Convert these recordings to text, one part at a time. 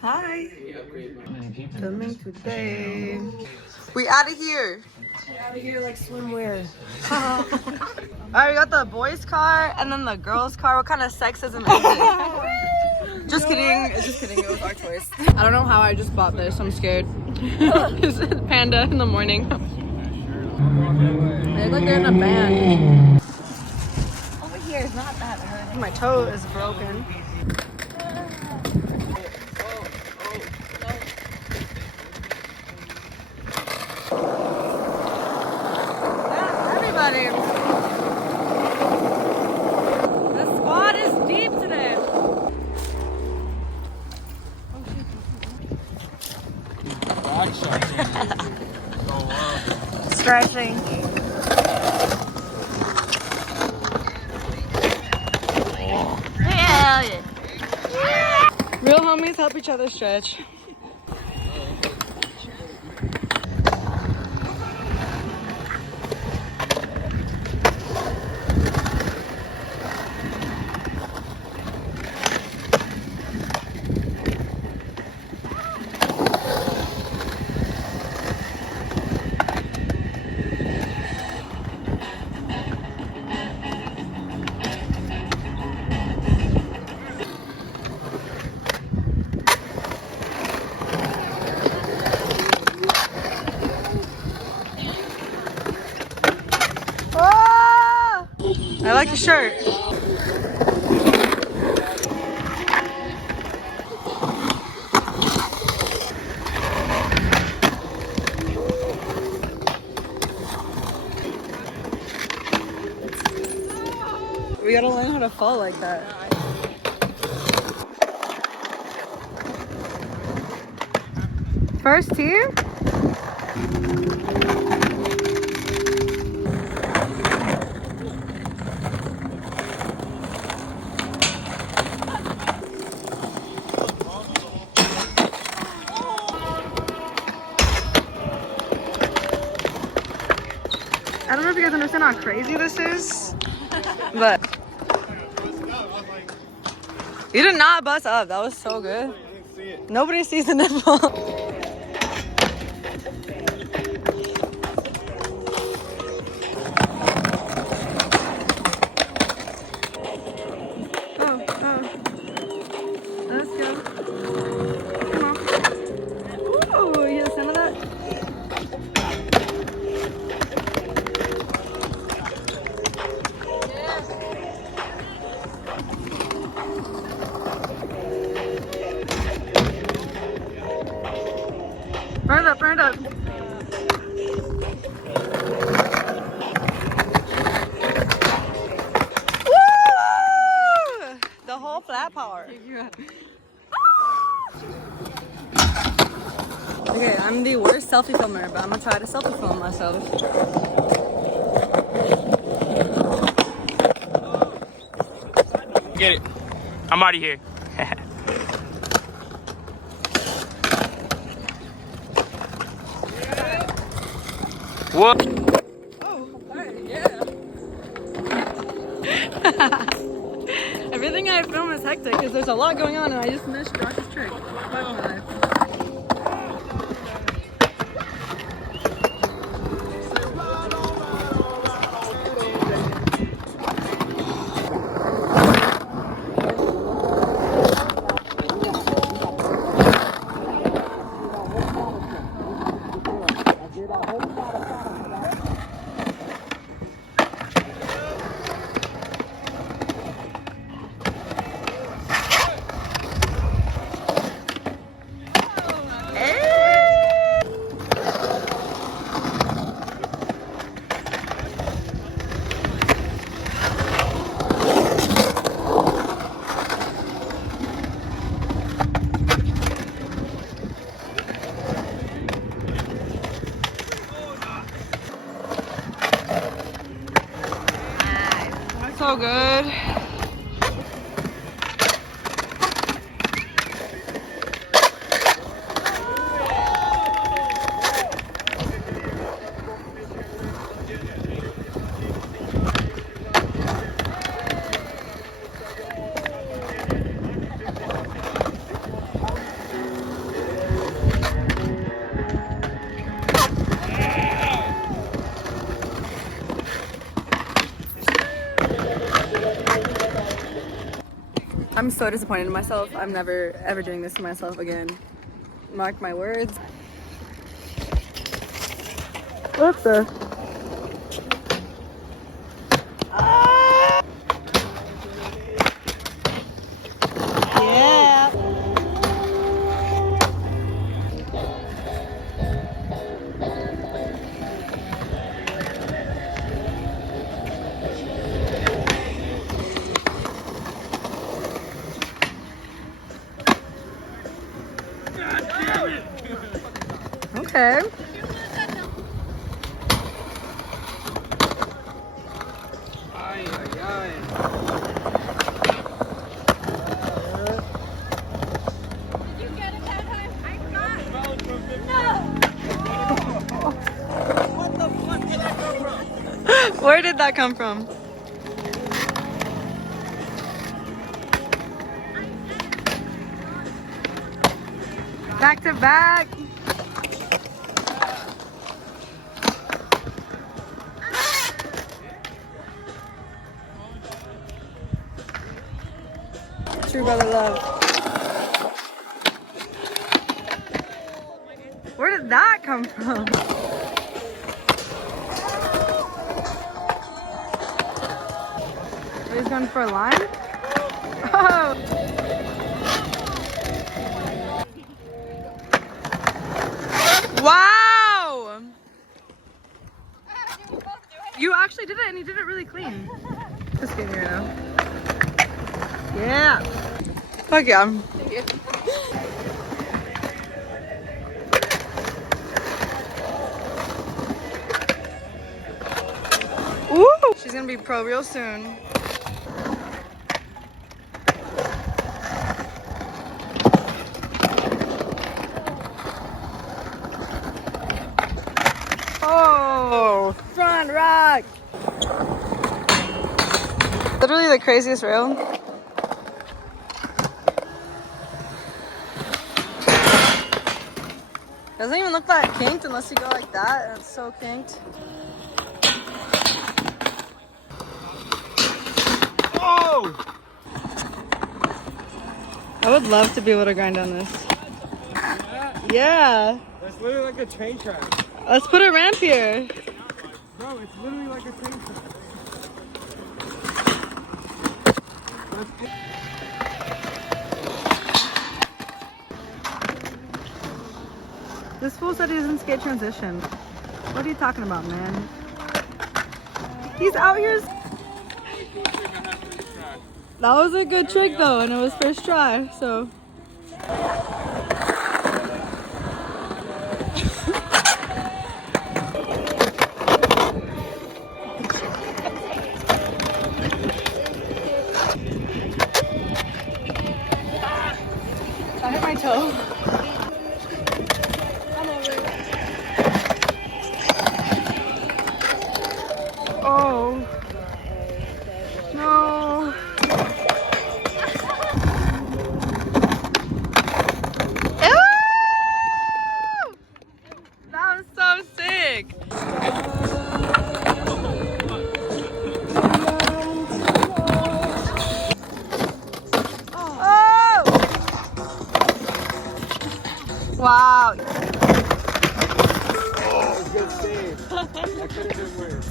Hi. Filming today. We out of here. We're out of here like swimwear. Alright, we got the boys' car and then the girls' car. What kind of sexism is it? Just kidding. Just kidding. It was our choice. I don't know how I just bought this. I'm scared. This is Panda in the morning. They look like they're in a band. Over here is not that hard. My toe is broken. Yeah, everybody. The squad is deep today. Stretching. Hell yeah. Real homies help each other stretch. Oh! I like your shirt. We gotta learn how to fall like that. First team? I don't know if you guys understand how crazy this is, but you did not bust up. That was so good. Nobody sees the nipple. Let's go. Come on. Ooh, you hear the sound of that? Burn it up, burn it up. Woo! The whole flat power. Okay, I'm the worst selfie filmer, but I'm gonna try to selfie film myself. Get it. I'm out of here. What? Oh, alright, yeah. Everything I film is hectic because there's a lot going on and I just missed Josh's trick. Fuck my life. I'm so disappointed in myself. I'm never ever doing this to myself again. Mark my words. What the? Yeah. Okay. Where did that come from? Back to back. True brother love. Where did that come from? He's going for a line? Oh! Wow! You actually did it, and you did it really clean. Just kidding right now. Yeah. Fuck yeah. Ooh! She's gonna be pro real soon. Oh! Front rock! Literally the craziest rail. Doesn't even look that kinked unless you go like that, and it's so kinked. Oh! I would love to be able to grind on this. Yeah. That's literally like a train track. Let's put a ramp here. Bro, it's literally like a train track. This fool said he doesn't skate transition. What are you talking about, man? He's out here. That was a good trick though, and it was first try, so. I hit my toe. Oh. No. Ew! That was so sick. Oh! Wow. Oh, good save. That could have been worse.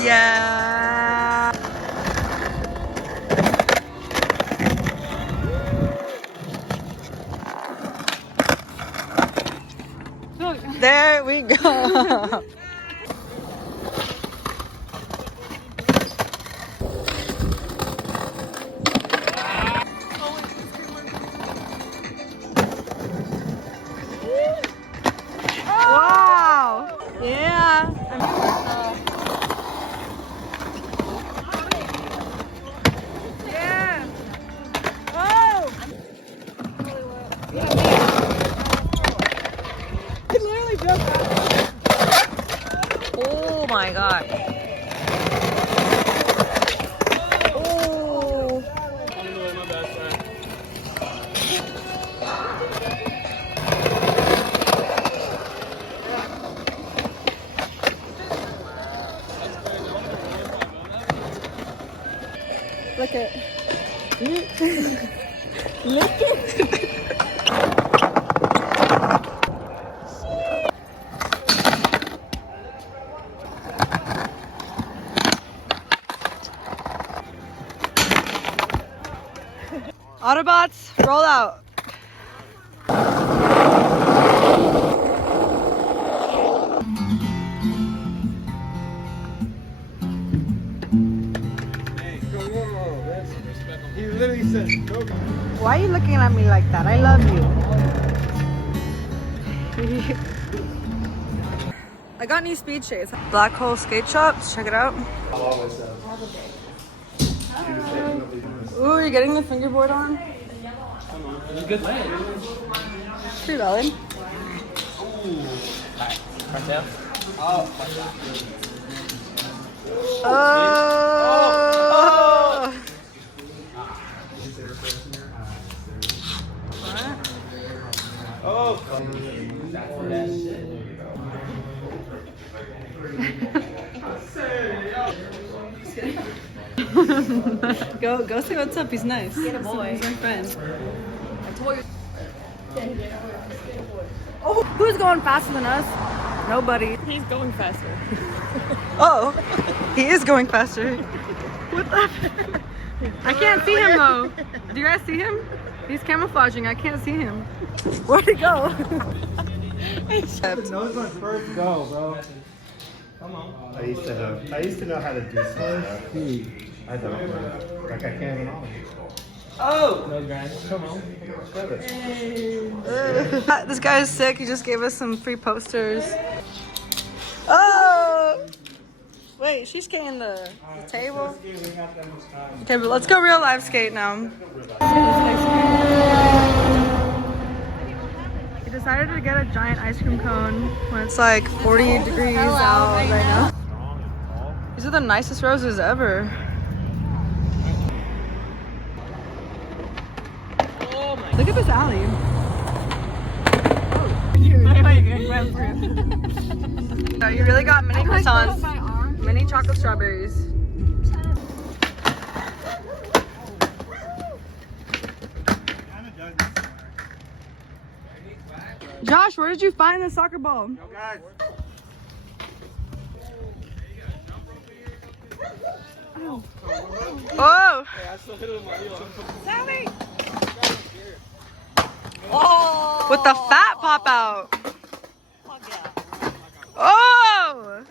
Yeah. There we go. Wow. Yeah. Yeah. Oh. It literally just happened. Oh my god. Oh. My bad, sorry. Look at. Look at. Autobots, roll out. Hey, come on, man. He literally said, no. Why are you looking at me like that? I love you. I got new speed shades. Black Hole Skate Shop. Check it out. Ooh, you're getting the fingerboard on? Good leg. Pretty valid. Oh. Oh! Oh. Go say what's up. He's nice. Get a boy. He's my friend. I told you. Oh, who's going faster than us? Nobody. He's going faster. Oh, he is going faster. What the? I can't see him though. Do you guys see him? He's camouflaging. I can't see him. Where'd he go? That was my first go, bro. Come on. I used to know how to do stuff. I don't know. Like I can't even. Oh! No, Grant. Come on. This guy is sick. He just gave us some free posters. Oh! Wait, she's skating the table. Okay, but let's go real life skate now. He decided to get a giant ice cream cone when it's like 40 degrees out right now. These are the nicest roses ever. Look at this alley. Oh, you really got mini croissants, mini chocolate strawberries. Josh, where did you find the soccer ball? Yo, guys. Oh! Sally! Oh! With the fat pop out. Fuck yeah. Oh!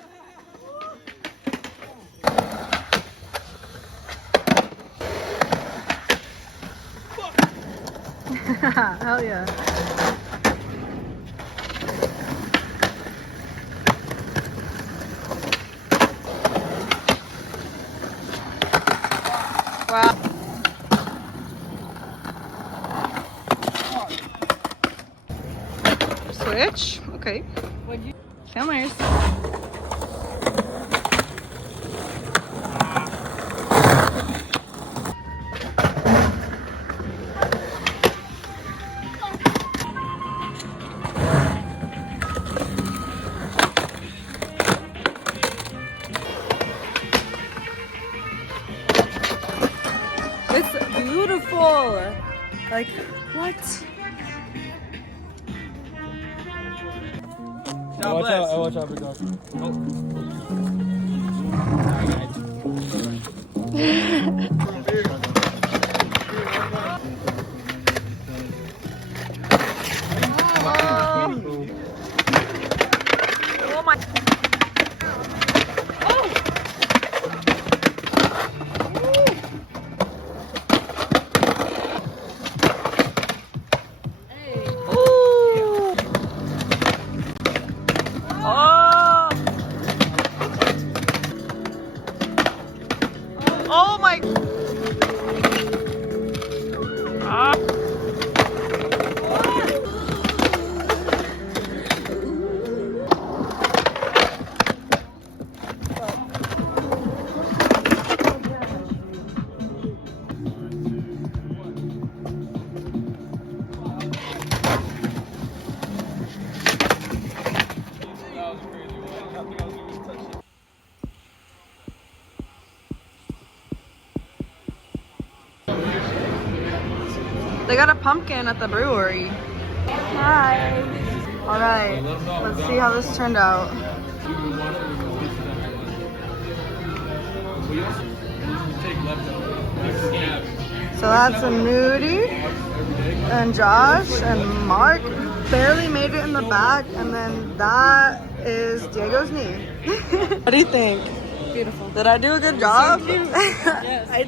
Hell yeah. Wow. Switch? Okay. Filmers. It's beautiful. Like, what? Watch out, watch out, big dog. Oh my. Oh my. They got a pumpkin at the brewery. Hi. All right, let's see how this turned out. So that's a nudie, and Josh and Mark barely made it in the back, and then that is Diego's knee. What do you think? Beautiful. Did I do a good job? Yes. I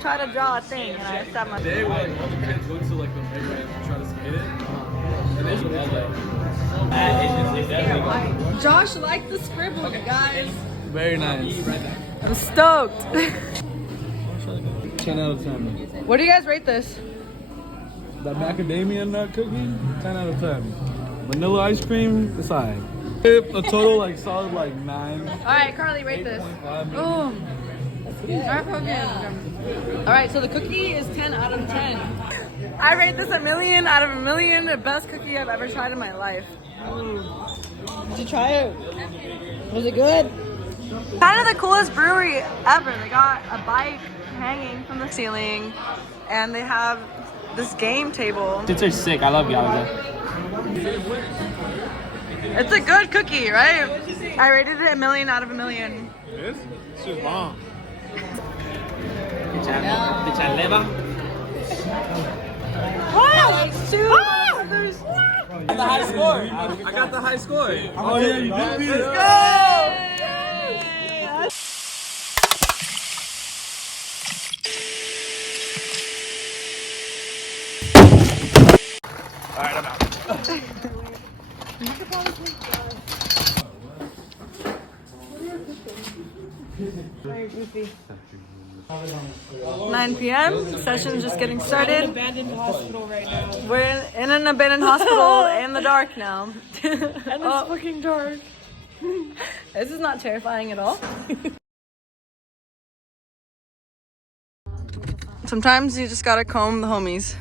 tried to draw a thing, and I set my. Today, when all the kids went to like the Brewery and try to skate it, and they just Josh liked the scribble, guys. very nice. I'm stoked. 10 out of 10. What do you guys rate this? That macadamia nut cookie, 10 out of 10. Vanilla ice cream, it's alright. A total like solid like 9. All right, Carly, rate this. 8.5 maybe. Oh. All right, so the cookie is 10 out of 10. I rate this 1,000,000 out of 1,000,000. The best cookie I've ever tried in my life. Did you try it? Was it good? Kind of the coolest brewery ever. They got a bike hanging from the ceiling, and they have this game table. Kids are sick. I love Galaga. It's a good cookie, right? I rated it 1,000,000 out of 1,000,000. It is? It's just bomb. Wow, two others. The high score. I got the high score. Oh yeah, you did beat it. Let's go! Alright, I'm out. 9 p.m. Session's just getting started. Abandoned hospital right now. We're in an abandoned hospital in the dark now. And it's fucking dark. This is not terrifying at all. Sometimes you just gotta comb the homies.